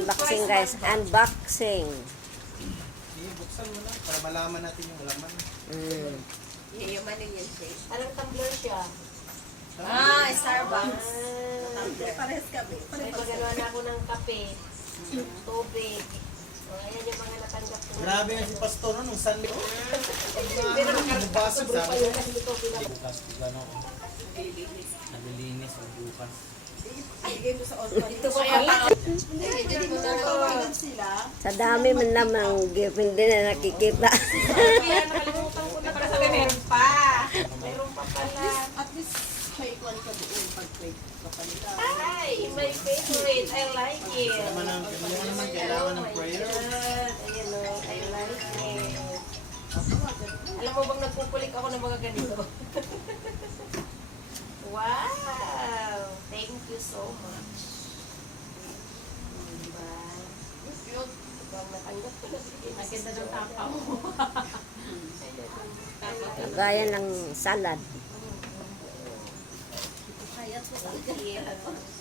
Unboxing guys, unboxing. Buksan mo na para malaman natin yung laman. Yayamanin yan siya. Anong tumbler siya? Starbucks. Parehas kami. May paggawa na ako ng kape, tubig. So, ayan yung mga natanggap ko. Grabe nga si Pastor nung Sunday. Pero Nabasa nakakasabro pa sabi yun ko. kasi ito pinaka. Bukas, gano'n ko. Naglilinis ang bukas. Ibigay mo sa Oscar. Ito ba Kaya kaya? Hindi mo na sila. Sa dami man namang gift, hindi na nakikita. Kaya nakalimutan ko na para sabi meron pa. Mayroon pa pala. At least may ikwan ka doon pag-play ka pa nila. Ay, my favorite. I like it. Yung naman kailangan ng prayer. Ayan o, I like it. Alam mo bang nagpupulik ako ng mga ganito? Wow! Thank you so much. Diba? Cute. Diba, natanggap ko na. Maganda ng tapa mo. Gaya ng salad. Yes.